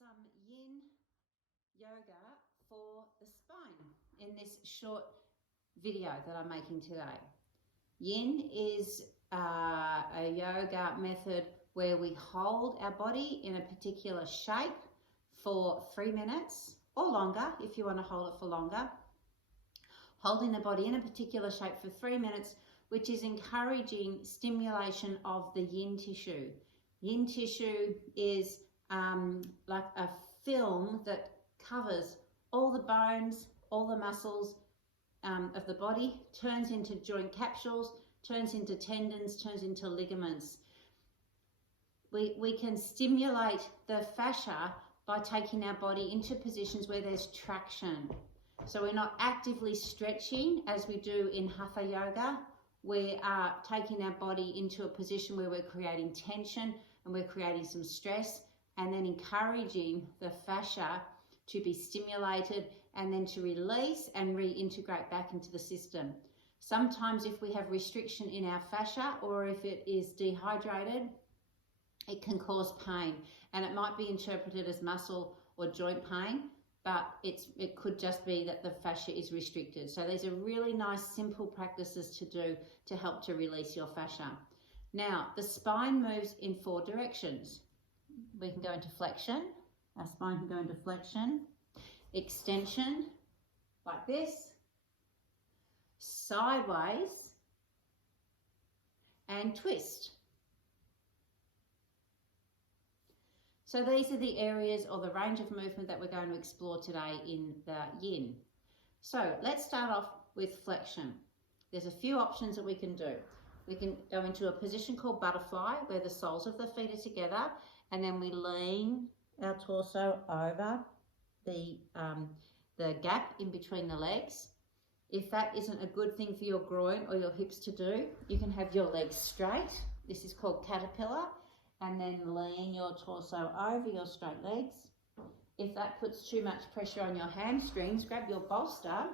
some yin yoga for the spine in this short video that I'm making today. Yin is a yoga method where we hold our body in a particular shape for 3 minutes or longer if you want to hold it for longer. Holding the body in a particular shape for 3 minutes, which is encouraging stimulation of the yin tissue. Yin tissue is like a film that covers all the bones, all the muscles of the body, turns into joint capsules, turns into tendons, turns into ligaments. We can stimulate the fascia by taking our body into positions where there's traction. So we're not actively stretching as we do in Hatha yoga. We are taking our body into a position where we're creating tension and we're creating some stress, and then encouraging the fascia to be stimulated and then to release and reintegrate back into the system. Sometimes if we have restriction in our fascia or if it is dehydrated, it can cause pain, and it might be interpreted as muscle or joint pain, but it could just be that the fascia is restricted. So these are really nice simple practices to do to help to release your fascia. Now, the spine moves in 4 directions. We can go into flexion, our spine can go into flexion, extension, like this, sideways, and twist. So these are the areas or the range of movement that we're going to explore today in the yin. So let's start off with flexion. There's a few options that we can do. We can go into a position called butterfly, where the soles of the feet are together, and then we lean our torso over the gap in between the legs. If that isn't a good thing for your groin or your hips to do, you can have your legs straight. This is called caterpillar, and then lean your torso over your straight legs. If that puts too much pressure on your hamstrings, grab your bolster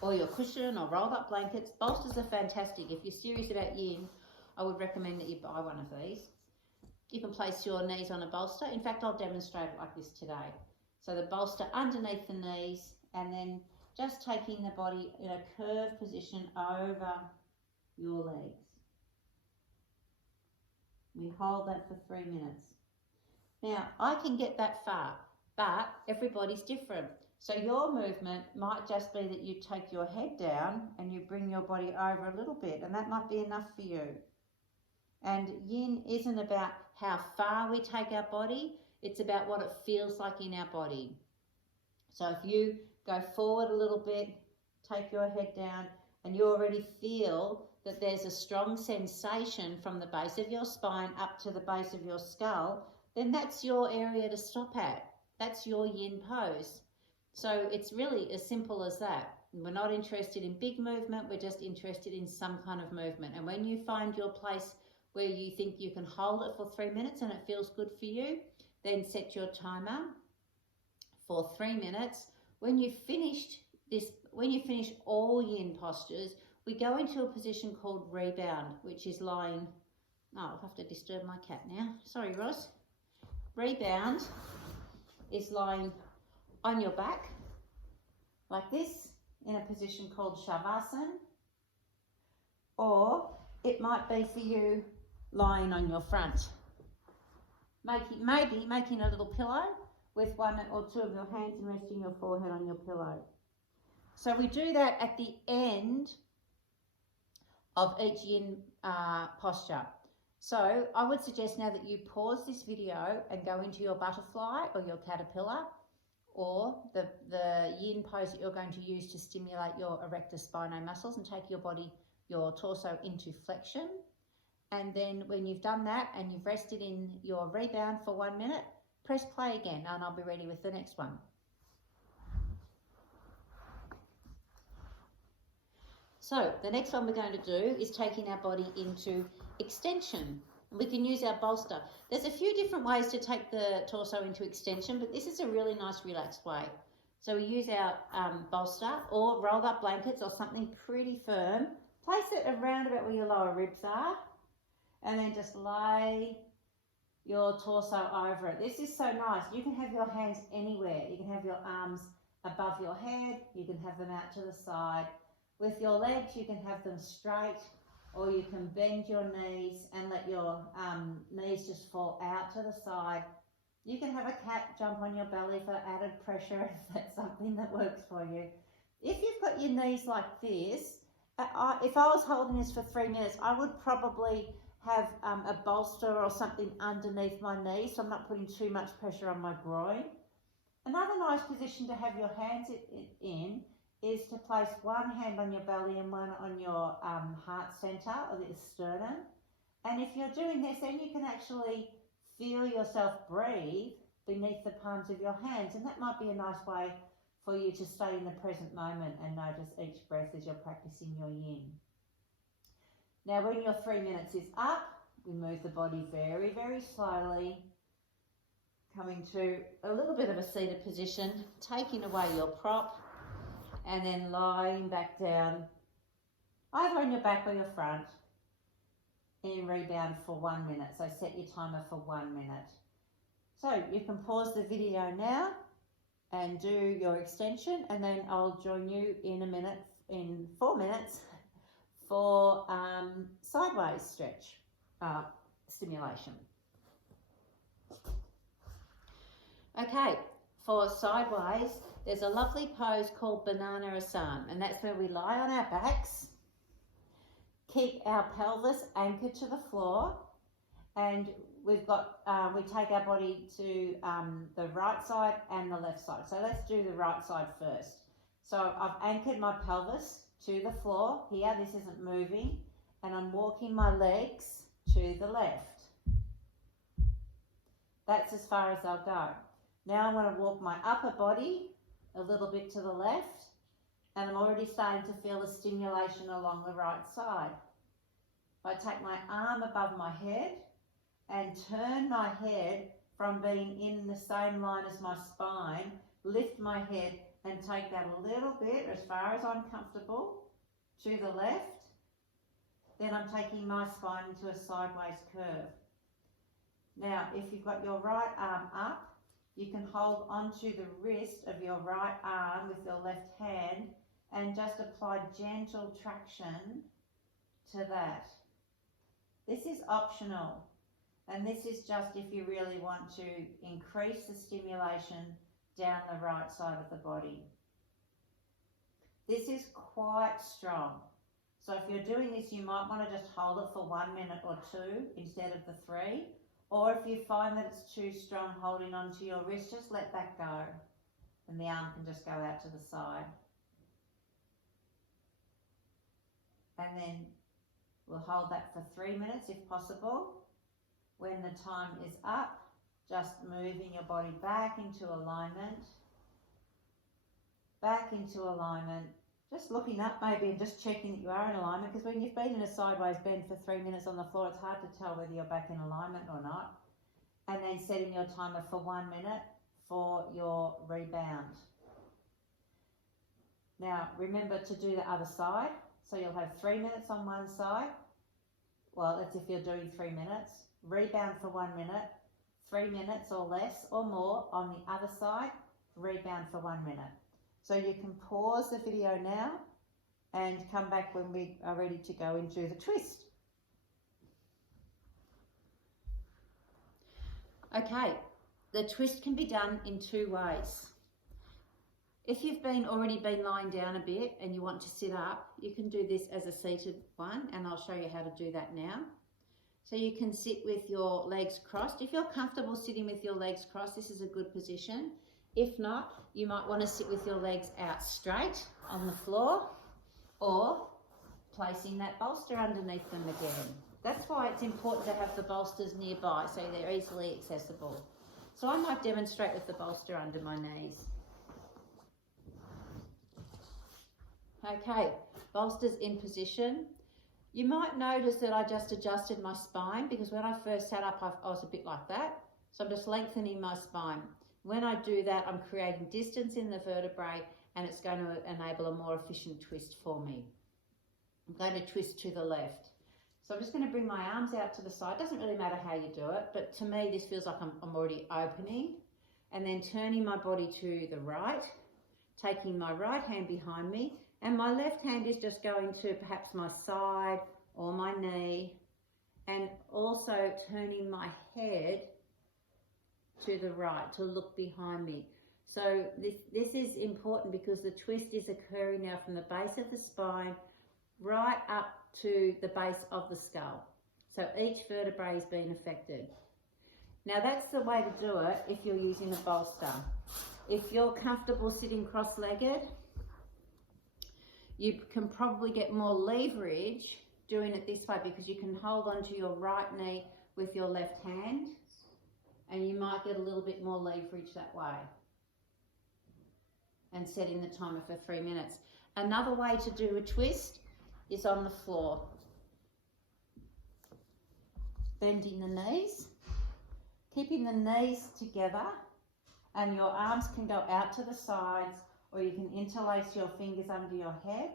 or your cushion or rolled up blankets. Bolsters are fantastic. If you're serious about yin, I would recommend that you buy one of these. You can place your knees on a bolster. In fact, I'll demonstrate it like this today. So the bolster underneath the knees, and then just taking the body in a curved position over your legs. We hold that for 3 minutes. Now, I can get that far, but everybody's different. So your movement might just be that you take your head down and you bring your body over a little bit, and that might be enough for you. And yin isn't about how far we take our body, it's about what it feels like in our body. So if you go forward a little bit, take your head down, and you already feel that there's a strong sensation from the base of your spine up to the base of your skull, then that's your area to stop at. That's your yin pose. So it's really as simple as that. We're not interested in big movement, we're just interested in some kind of movement. And when you find your place where you think you can hold it for 3 minutes and it feels good for you, then set your timer for 3 minutes. When you've finished all yin postures, we go into a position called rebound, which is lying, I'll have to disturb my cat now. Sorry, Ross. Rebound is lying on your back, like this, in a position called shavasana, or it might be for you lying on your front. Maybe making a little pillow with 1 or 2 of your hands and resting your forehead on your pillow. So we do that at the end of each yin posture. So I would suggest now that you pause this video and go into your butterfly or your caterpillar, or the yin pose that you're going to use to stimulate your erector spinae muscles, and take your torso into flexion. And then when you've done that and you've rested in your rebound for 1 minute, press play again and I'll be ready with the next one. So the next one we're going to do is taking our body into extension. We can use our bolster. There's a few different ways to take the torso into extension, but this is a really nice relaxed way. So we use our bolster or rolled up blankets or something pretty firm. Place it around about where your lower ribs are, and then just lay your torso over it. This is so nice. You can have your hands anywhere. You can have your arms above your head. You can have them out to the side. With your legs, you can have them straight, or you can bend your knees and let your knees just fall out to the side. You can have a cat jump on your belly for added pressure if that's something that works for you. If you've got your knees like this, if I was holding this for 3 minutes, I would probably have a bolster or something underneath my knee, so I'm not putting too much pressure on my groin. Another nice position to have your hands in is to place one hand on your belly and one on your heart center or the sternum. And if you're doing this, then you can actually feel yourself breathe beneath the palms of your hands, and that might be a nice way for you to stay in the present moment and notice each breath as you're practicing your yin. Now when your 3 minutes is up, we move the body very, very slowly, coming to a little bit of a seated position, taking away your prop, and then lying back down, either on your back or your front, in rebound for 1 minute. So set your timer for 1 minute. So you can pause the video now and do your extension, and then I'll join you in a minute, in 4 minutes, for sideways stretch stimulation. Okay, for sideways, there's a lovely pose called Banana Asana, and that's where we lie on our backs, keep our pelvis anchored to the floor, and we've got, we take our body to the right side and the left side. So let's do the right side first. So I've anchored my pelvis to the floor here, this isn't moving, and I'm walking my legs to the left. That's as far as I'll go. Now I want to walk my upper body a little bit to the left, and I'm already starting to feel the stimulation along the right side. I take my arm above my head and turn my head from being in the same line as my spine, lift my head and take that a little bit, as far as I'm comfortable, to the left. Then I'm taking my spine into a sideways curve. Now, if you've got your right arm up, you can hold onto the wrist of your right arm with your left hand and just apply gentle traction to that. This is optional, and this is just if you really want to increase the stimulation down the right side of the body. This is quite strong. So if you're doing this, you might want to just hold it for 1 minute or 2 instead of the 3. Or if you find that it's too strong holding onto your wrist, just let that go and the arm can just go out to the side. And then we'll hold that for 3 minutes if possible. When the time is up, just moving your body back into alignment, just looking up maybe and just checking that you are in alignment, because when you've been in a sideways bend for 3 minutes on the floor, it's hard to tell whether you're back in alignment or not. And then setting your timer for 1 minute for your rebound. Now remember to do the other side. So you'll have 3 minutes on one side. Well, that's if you're doing 3 minutes. Rebound for 1 minute, 3 minutes or less or more on the other side, rebound for 1 minute. So you can pause the video now and come back when we are ready to go into the twist. Okay, the twist can be done in 2 ways. If you've already been lying down a bit and you want to sit up, you can do this as a seated one, and I'll show you how to do that now. So you can sit with your legs crossed. If you're comfortable sitting with your legs crossed, this is a good position. If not, you might want to sit with your legs out straight on the floor, or placing that bolster underneath them again. That's why it's important to have the bolsters nearby so they're easily accessible. So I might demonstrate with the bolster under my knees. Okay, bolsters in position. You might notice that I just adjusted my spine, because when I first sat up, I was a bit like that. So I'm just lengthening my spine. When I do that, I'm creating distance in the vertebrae, and it's going to enable a more efficient twist for me. I'm going to twist to the left. So I'm just going to bring my arms out to the side. Doesn't really matter how you do it, but to me this feels like I'm already opening, and then turning my body to the right, taking my right hand behind me, and my left hand is just going to perhaps my side or my knee, and also turning my head to the right to look behind me. So this is important because the twist is occurring now from the base of the spine right up to the base of the skull. So each vertebrae is being affected. Now that's the way to do it if you're using a bolster. If you're comfortable sitting cross-legged, you can probably get more leverage doing it this way because you can hold onto your right knee with your left hand, and you might get a little bit more leverage that way. And setting the timer for 3 minutes. Another way to do a twist is on the floor. Bending the knees, keeping the knees together, and your arms can go out to the sides, or you can interlace your fingers under your head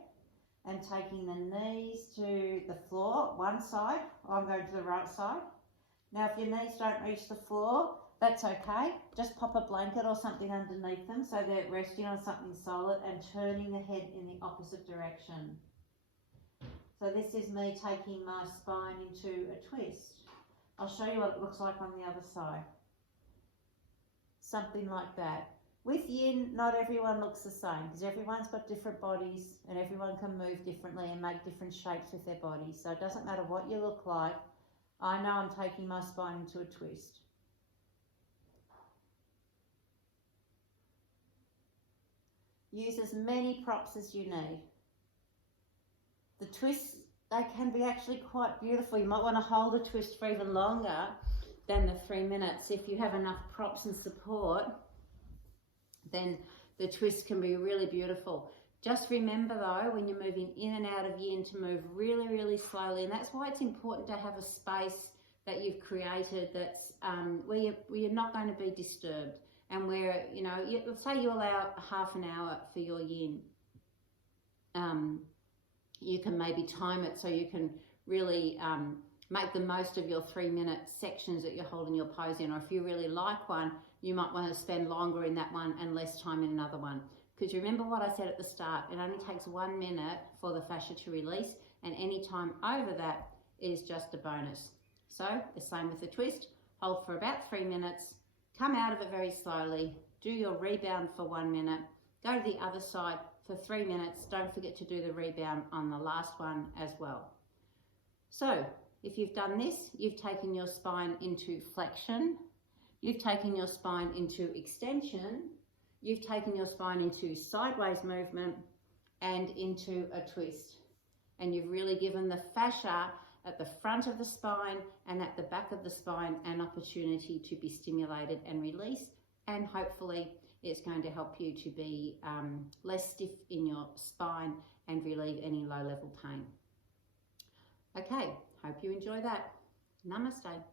and taking the knees to the floor, one side. I'm going to the right side. Now if your knees don't reach the floor, that's okay. Just pop a blanket or something underneath them so they're resting on something solid, and turning the head in the opposite direction. So this is me taking my spine into a twist. I'll show you what it looks like on the other side. Something like that. With yin, not everyone looks the same because everyone's got different bodies and everyone can move differently and make different shapes with their bodies. So it doesn't matter what you look like. I know I'm taking my spine into a twist. Use as many props as you need. The twists, they can be actually quite beautiful. You might want to hold a twist for even longer than the 3 minutes. If you have enough props and support, then the twist can be really beautiful. Just remember though, when you're moving in and out of yin, to move really, really slowly. And that's why it's important to have a space that you've created that's where you're not going to be disturbed. And where, you know, let's say you allow half an hour for your yin. You can maybe time it so you can really make the most of your 3 minute sections that you're holding your pose in. Or if you really like one, you might want to spend longer in that one and less time in another one. Because remember what I said at the start, it only takes 1 minute for the fascia to release, and any time over that is just a bonus. So the same with the twist, hold for about 3 minutes, come out of it very slowly, do your rebound for 1 minute, go to the other side for 3 minutes. Don't forget to do the rebound on the last one as well. So if you've done this, you've taken your spine into flexion, you've taken your spine into extension, you've taken your spine into sideways movement and into a twist. And you've really given the fascia at the front of the spine and at the back of the spine an opportunity to be stimulated and released, and hopefully it's going to help you to be less stiff in your spine and relieve any low level pain. Okay, hope you enjoy that. Namaste.